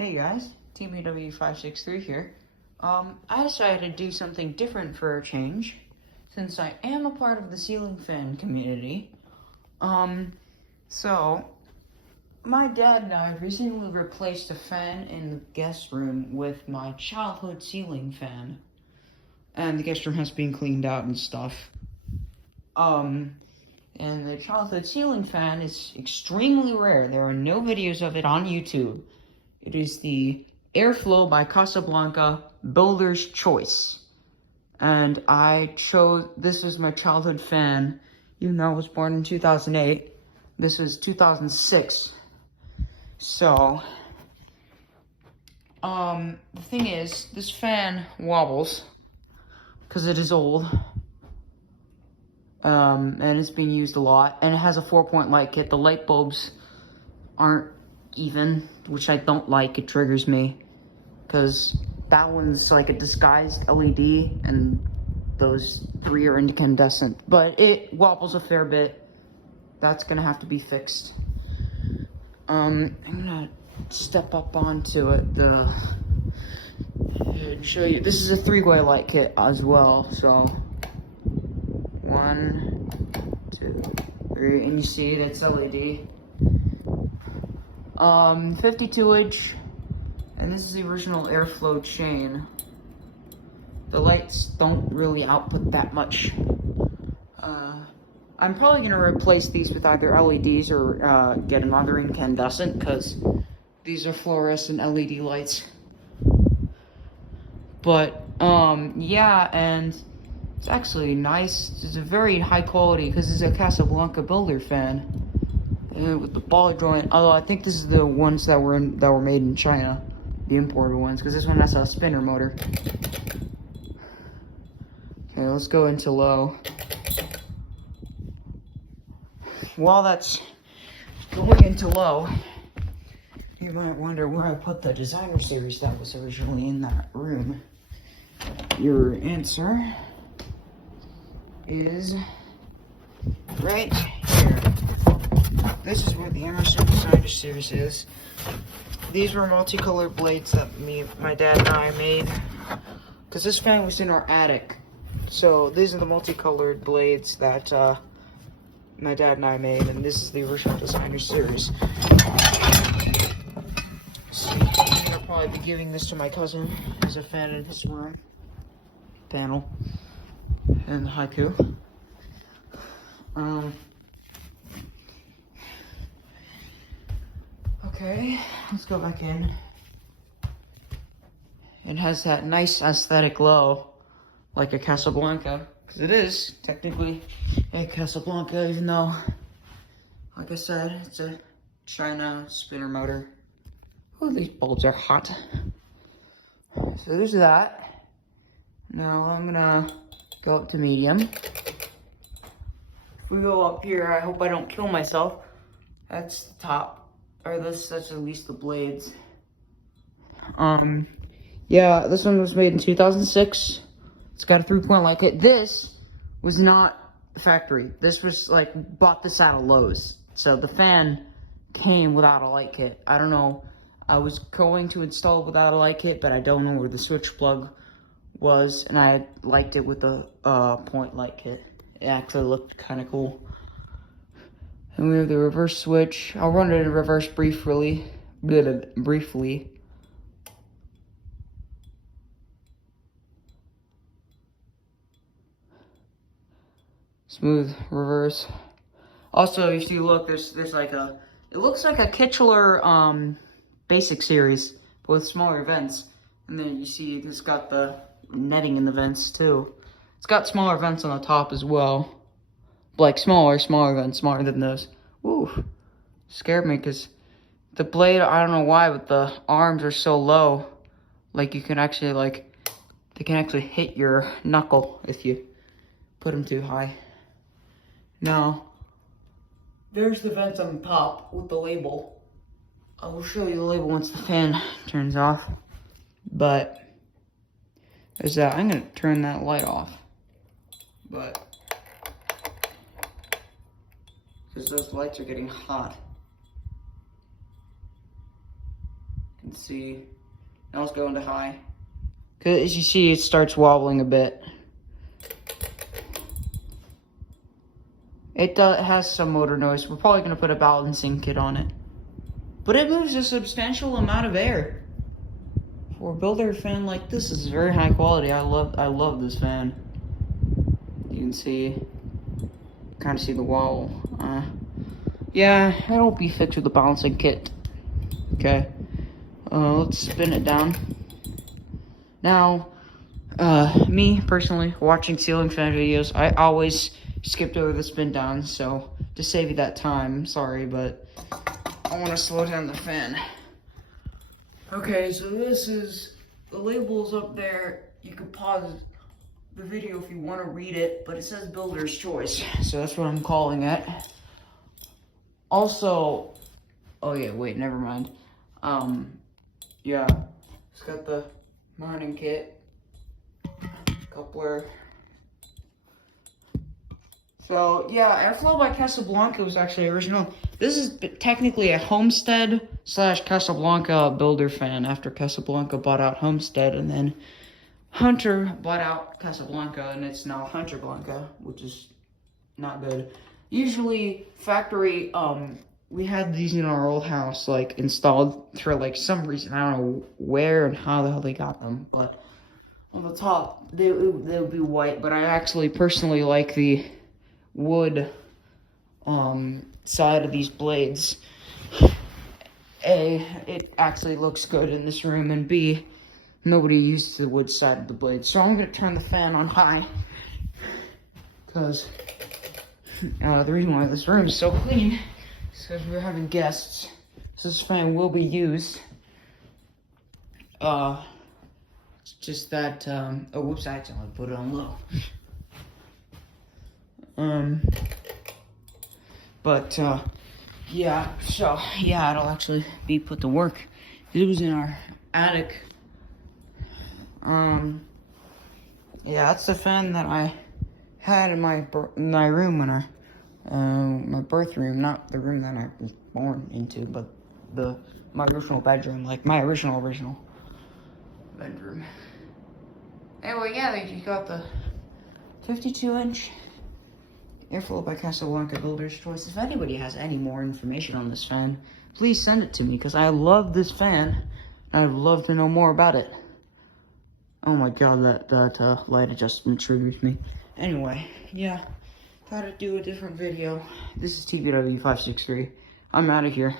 Hey guys, TBW563 here. I decided to do something different for a change, since I am a part of the ceiling fan community. So, my dad and I recently replaced a fan in the guest room with my childhood ceiling fan. And the guest room has been cleaned out and stuff. And the childhood ceiling fan is extremely rare. There are no videos of it on YouTube. It is the Airflow by Casablanca Builder's Choice. And I chose, this is my childhood fan, even though I was born in 2008. This was 2006. So, the thing is, this fan wobbles, because it is old. And it's being used a lot, and it has a 4-point light kit. The light bulbs aren't even, which I don't like. It triggers me, because that one's like a disguised LED, and those 3 are incandescent. But it wobbles a fair bit. That's gonna have to be fixed. I'm gonna step up onto it and show you. This is a 3-way light kit as well, so 1, 2, 3, and you see that's LED. 52-inch, and this is the original Airflow chain. The lights don't really output that much. I'm probably gonna replace these with either LEDs or get another incandescent, because these are fluorescent LED lights. But yeah, and it's actually nice. It's a very high quality, because it's a Casablanca builder fan with the ball joint. Although I think this is the ones that were made in China, the imported ones, because this one has a spinner motor. Okay, let's go into low. While that's going into low, you might wonder where I put the designer series that was originally in that room. Your answer is right here. This is where the Emerson Designer Series is. These were multicolored blades that my dad and I made, because this fan was in our attic. So these are the multicolored blades that my dad and I made, and this is the original Designer Series. So I'm gonna probably be giving this to my cousin, who's a fan in his room panel and the haiku. Okay, let's go back in. It has that nice aesthetic low, like a Casablanca, because it is technically a Casablanca, even though, like I said, it's a China spinner motor. Oh, these bulbs are hot. So there's that. Now I'm gonna go up to medium. If we go up here, I hope I don't kill myself. That's the top. Or that's at least the blades. Yeah, this one was made in 2006. It's got a 3-point light kit. This was not factory. This was like, bought this out of Lowe's. So the fan came without a light kit. I don't know. I was going to install it without a light kit, but I don't know where the switch plug was, and I liked it with the point light kit. It actually looked kind of cool. And we have the reverse switch. I'll run it in reverse briefly. Smooth reverse. Also, if you look, there's like a, it looks like a Kitchener basic series, but with smaller vents. And then you see it's got the netting in the vents too. It's got smaller vents on the top as well. Like smaller vents, smaller than those. Ooh, scared me, because the blade, I don't know why, but the arms are so low. Like you can actually they can actually hit your knuckle if you put them too high. Now, there's the vents on the top with the label. I will show you the label once the fan turns off. But there's that. I'm gonna turn that light off. But because those lights are getting hot. You Let's see. Now let's go into high. Cause as you see, it starts wobbling a bit. It has some motor noise. We're probably gonna put a balancing kit on it, but it moves a substantial amount of air. For a builder fan like this, is very high quality. I love this fan. You can see, kind of see the wobble. Yeah, it'll be fixed with the balancing kit. Okay, let's spin it down. Now, me personally, watching ceiling fan videos, I always skipped over the spin down, so to save you that time, sorry, but I want to slow down the fan. Okay, so this is, the label's up there. You can pause the video if you want to read it, but it says builder's choice, so that's what I'm calling it. Also, oh yeah, wait, never mind. Yeah, it's got the mounting kit, coupler. So yeah, Airflow by Casablanca was actually original. This is technically a Homestead / Casablanca builder fan after Casablanca bought out Homestead, and then Hunter bought out Casablanca, and it's now Hunter Blanca, which is not good. Usually factory, we had these in our old house, like, installed for, like, some reason. I don't know where and how the hell they got them, but on the top, they would be white, but I actually personally like the wood, side of these blades. A, it actually looks good in this room, and B, nobody uses the wood side of the blade. So I'm gonna turn the fan on high, because the reason why this room is so clean is because we're having guests. So this fan will be used. It's just that, oh, whoops, I accidentally put it on low. Yeah, so, yeah, it'll actually be put to work. It was in our attic. Yeah, that's the fan that I had in my room when I, my birth room, not the room that I was born into, but my original bedroom, like my original bedroom. Anyway, yeah, you got the 52-inch Airflow by Casablanca builder's choice. If anybody has any more information on this fan, please send it to me, because I love this fan, and I'd love to know more about it. Oh my god, that light adjustment triggers me. Anyway, yeah, thought I'd do a different video. This is TBW563. I'm out of here.